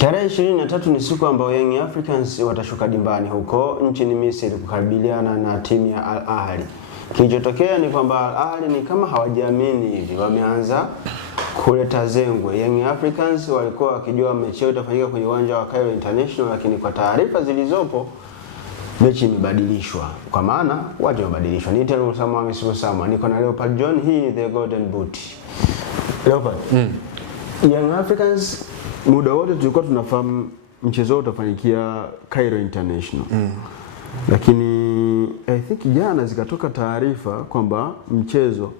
Tarehe 23 ni siku ambayo Young Africans watashuka dimbani huko nchini Misri kukabiliana na timu ya Al Ahly. Kilichotokea ni kwamba Al Ahly ni kama hawajiamini hivi, wameanza kuleta zengwe. Young Africans walikuwa wakijua mechi yao itafanyika kwenye uwanja wa Cairo International, lakini kwa taarifa zilizopo mechi imebadilishwa. Kwa maana waje wabadilishwa. Ni Telo Sama Misiku Sama, niko na Leopard John, hii the Golden Boot. Leopard. Young Africans muda wote tulikuwa tunafahamu mchezo utafanyikia Cairo International. Lakini I think jana zikatoka taarifa kwamba mchezo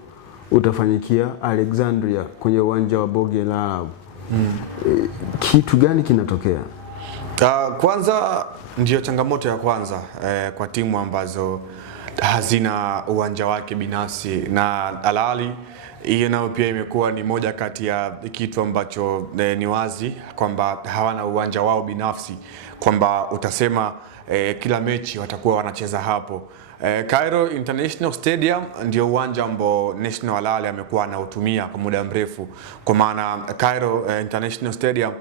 utafanyikia Alexandria kwenye uwanja wa Bogue El Arab. Kitu gani kinatokea? Kwanza ndio changamoto ya kwanza kwa timu ambazo hazina uwanja wake binafsi, na Al Ahly hiyo nayo pia imekuwa ni moja kati ya kitu ambacho ni wazi kwamba hawana uwanja wao binafsi, kwamba utasema kila mechi watakuwa wanacheza hapo. Cairo International Stadium ndio uwanja ambao National Al Ahly amekuwa anautumia kwa muda mrefu, kwa maana Cairo International Stadium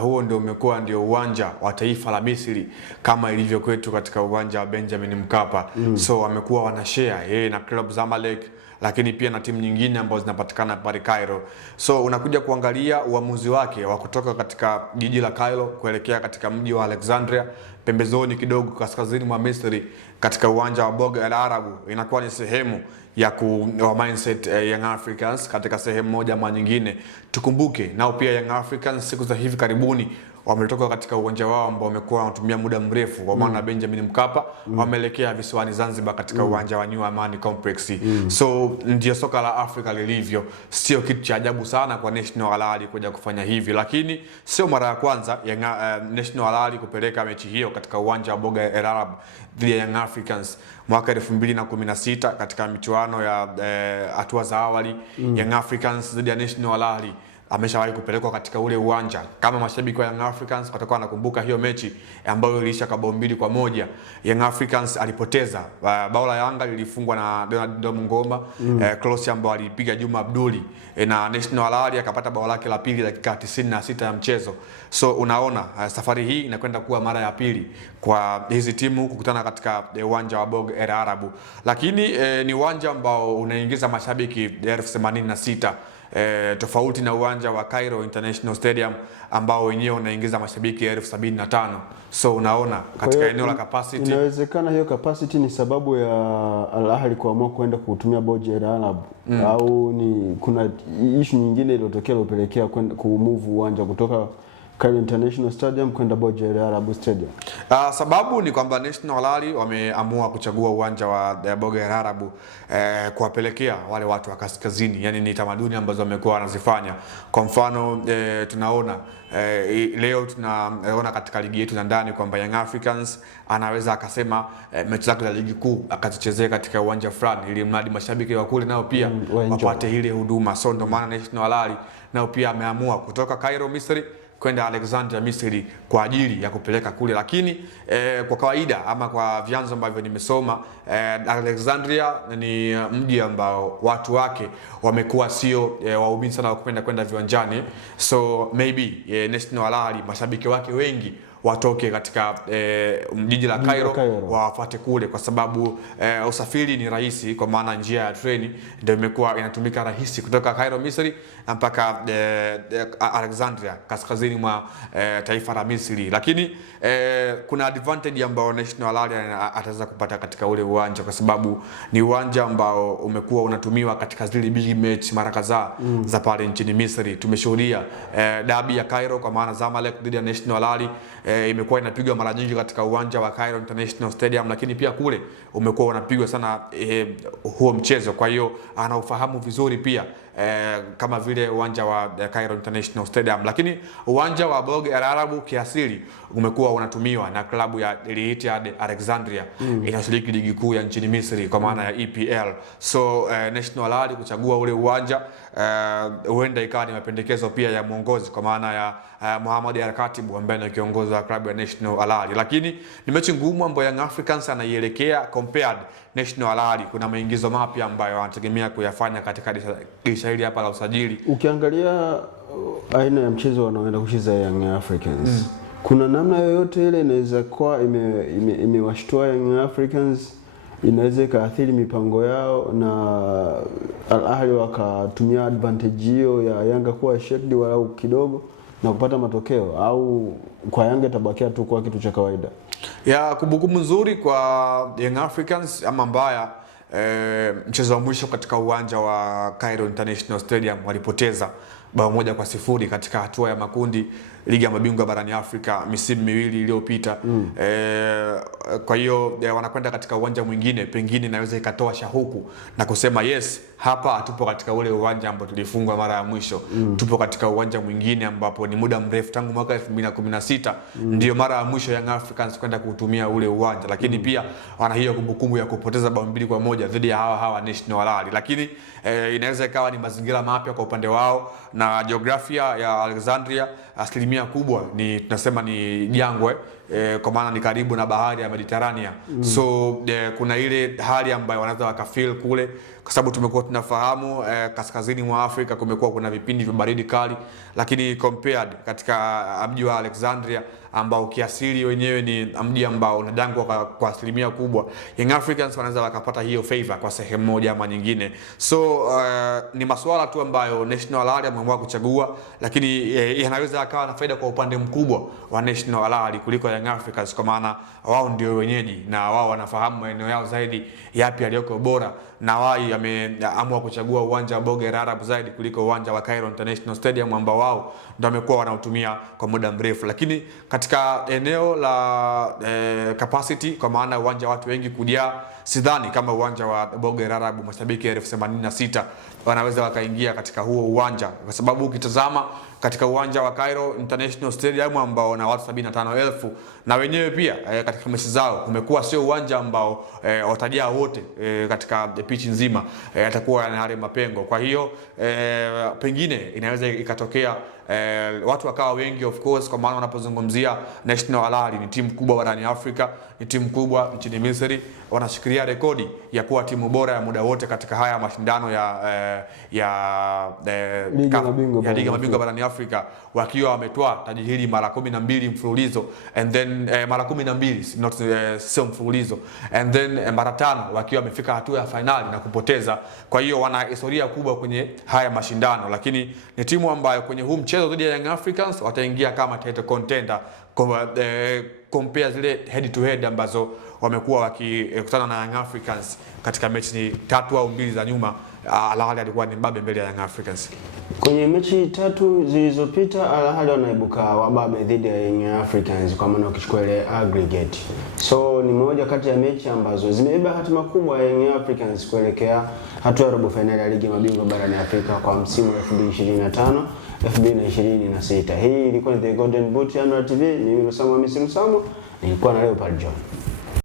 huo ndio umekuwa ndio uwanja wa taifa la Misri kama ilivyo kwetu katika uwanja wa Benjamin Mkapa. So wamekuwa wanashare yeye na club Zamalek, lakini pia na timu nyingine ambazo zinapatikana pale Cairo. So unakuja kuangalia uamuzi wake wa kutoka katika jiji la Cairo kuelekea katika mji wa Alexandria, pembezoni kidogo kaskazini mwa Misri, katika uwanja wa Bogue El Arab, inakuwa ni sehemu ya mindset Young Africans katika sehemu moja ama nyingine. Tukumbuke nao pia Young Africans siku za hivi karibuni wametoka katika uwanja wao ambao wamekuwa wanatumia muda mrefu kwa maana Benjamin Mkapa, wameelekea visiwani Zanzibar katika uwanja wa New Amani Complex. So ndio soka la Afrika lilivyo, sio kitu cha ajabu sana kwa National Al Ahly kuja kufanya hivi, lakini sio mara ya kwanza National Al Ahly kupeleka mechi hiyo katika uwanja wa Bogue El Arab dhidi ya Young Africans. Mwaka 2016 katika michuano ya hatua za awali, Young Africans dhidi ya National Al Ahly ameshawahi kupelekwa katika ule uwanja. Kama mashabiki wa Young Africans watakuwa wanakumbuka hiyo mechi ambayo iliisha kwa bao 2-1. Young Africans alipoteza, bao la Yanga lilifungwa na Donald Ngoma, cross ambayo alipiga Juma Abduli, na National Al Ahly akapata bao lake la pili dakika 96 ya mchezo. So unaona safari hii inakwenda kuwa mara ya pili kwa hizi timu kukutana katika uwanja wa Bogue El Arab, lakini ni uwanja ambao unaingiza mashabiki 86,000. Tofauti na uwanja wa Cairo International Stadium ambao wenyewe unaingiza mashabiki 75,000. So unaona katika eneo la capacity, inawezekana hiyo capacity ni sababu ya Al Ahly kuamua kwenda kutumia Bogue El Arab, au ni kuna issue nyingine iliyotokea iliyopelekea kwenda kumove uwanja kutoka Cairo International Stadium kwenda Bogue El Arab Stadium? Sababu ni kwamba National Al Ahly wameamua kuchagua uwanja wa Bogue El Arab kuwapelekea wale watu wa kaskazini, yani ni tamaduni ambazo wamekuwa wanazifanya. Kwa mfano tunaona leo tunaona katika ligi yetu za ndani kwamba Young Africans anaweza akasema mechi zake za ligi kuu akazichezea katika uwanja fulani, ili mradi mashabiki wa kule nao pia wapate ile huduma. So ndio maana National Al Ahly nao pia ameamua kutoka Cairo Misri kwenda Alexandria Misri kwa ajili ya kupeleka kule, lakini kwa kawaida ama kwa vyanzo ambavyo nimesoma, Alexandria ni mji ambao watu wake wamekuwa sio waumini sana wa kupenda kwenda viwanjani. So maybe National Al Ahly mashabiki wake wengi watoke katika jiji la Cairo wafuate kule, kwa sababu usafiri ni rahisi, kwa maana njia ya treni ndio imekuwa inatumika rahisi kutoka Cairo Misri mpaka Alexandria kaskazini mwa taifa la Misri. Lakini kuna advantage ambayo National Al Ahly ataweza kupata katika ule uwanja, kwa sababu ni uwanja ambao umekuwa unatumiwa katika zile big match mara kadhaa za pale nchini Misri. Tumeshuhudia dabi ya Cairo kwa maana Zamalek dhidi ya National Al Ahly imekuwa inapigwa mara nyingi katika uwanja wa Cairo International Stadium, lakini pia kule umekuwa unapigwa sana huo mchezo. Kwa hiyo anaufahamu vizuri pia kama vile uwanja wa Cairo International Stadium. Lakini uwanja wa Bogue El Arab kiasili umekuwa unatumiwa na klabu ya Al Ittihad Alexandria, inashiriki ligi kuu ya nchini Misri kwa maana ya EPL. So National Al Ahly kuchagua ule uwanja huenda ikawa ni mapendekezo pia ya mwongozi kwa maana ya Mohamed Al-Khatib ambaye ni kiongozi wa klabu ya National Al Ahly. Lakini ni mechi ngumu ambayo Young Africans anaielekea compared National Al Ahly. Kuna maingizo mapya ambayo wanategemea kuyafanya katika dirisha hili hapa la usajili. Ukiangalia aina ya mchezo wanaoenda kucheza Young Africans, kuna namna yoyote ile inaweza kuwa imewashtua Young Africans, inaweza ikaathiri mipango yao na Al Ahly wakatumia advantage hiyo ya Yanga kuwa shaky walau kidogo na kupata matokeo, au kwa Yanga tabakia tu kwa kitu cha kawaida? Ya kumbukumbu nzuri kwa Young Africans ama mbaya, mchezo wa mwisho katika uwanja wa Cairo International Stadium walipoteza bao 1-0 katika hatua ya makundi ligi ya mabingwa barani Afrika misimu miwili iliyopita. Kwa hiyo wanakwenda katika uwanja mwingine, pengine inaweza ikatoa shahuku na kusema yes, hapa hatupo katika ule uwanja ambao tulifungwa mara ya mwisho. Tupo katika uwanja mwingine ambapo ni muda mrefu tangu mwaka 2016 ndio mara ya mwisho Young Africans kwenda kutumia ule uwanja. Lakini pia wana hiyo kumbukumbu ya kupoteza bao 2-1 dhidi ya hawa National Al Ahly. Lakini inaweza ikawa ni mazingira mapya kwa upande wao, na jiografia ya Alexandria asilimia kubwa ni tunasema ni jangwa, kwa maana ni karibu na bahari ya Mediterania. So kuna ile hali ambayo wanaweza wakafeel kule, kwa sababu tumekuwa tunafahamu kaskazini mwa Afrika kumekuwa kuna vipindi vya baridi kali, lakini compared katika mji wa Alexandria ambao kiasili wenyewe ni mji ambao unajangwa kwa asilimia kubwa, Young Africans wanaweza wakapata hiyo favor kwa sehemu moja ama nyingine. So ni masuala tu ambayo National Al Ahly ameamua kuchagua, lakini yanaweza akawa na faida kwa upande mkubwa wa National Al Ahly kuliko Young Africans, kwa maana wao ndio wenyeji na wao wanafahamu maeneo yao zaidi yapi yaliyoko bora, na wao ameamua kuchagua uwanja wa Boger Arab zaidi kuliko uwanja wa Cairo International Stadium ambao wao ndio wamekuwa wanautumia kwa muda mrefu. Lakini katika eneo la capacity, kwa maana uwanja watu wengi kujaa, sidhani kama uwanja wa Boger Arab mashabiki 86,000 wanaweza wakaingia katika huo uwanja, kwa sababu ukitazama katika uwanja wa Cairo International Stadium ambao na watu 75,000 na wenyewe pia katika mechi zao umekuwa sio uwanja ambao watajaa wote katika pitch nzima, atakuwa na hali mapengo. Kwa hiyo pengine inaweza ikatokea watu wakawa wengi, of course, kwa maana wanapozungumzia National Al Ahly ni timu kubwa barani Afrika, ni timu kubwa nchini Misri, wanashikilia rekodi ya kuwa timu bora ya muda wote katika haya mashindano ya Liga ya Mabingwa barani Afrika, wakiwa wametwaa taji hili mara 12 mfululizo, and then mara 12 not sio mfululizo, and then mara 5 wakiwa wamefika hatua ya finali na kupoteza. Kwa hiyo wana historia kubwa kwenye haya mashindano, lakini ni timu ambayo kwenye huu mchezo dhidi ya Young Africans wataingia kama title contender compare zile head to head ambazo wamekuwa wakikutana na Young Africans katika mechi 3 au 2 za nyuma. Al Ahly alikuwa ni mbabe mbele ya Young Africans. Kwenye mechi 3 zilizopita Al Ahly wanaibuka wababe dhidi ya Young Africans kwa maana ukichukua ile aggregate. So ni moja kati ya mechi ambazo zimebeba hatima kubwa ya Young Africans kuelekea hatua ya robo finali ya Ligi ya Mabingwa barani Afrika kwa msimu 2025-2026. Hii ilikuwa ni The Golden Boot ya Nura TV. Mimi Lusamo Hamisi Lusamo, nilikuwa na Leopard John.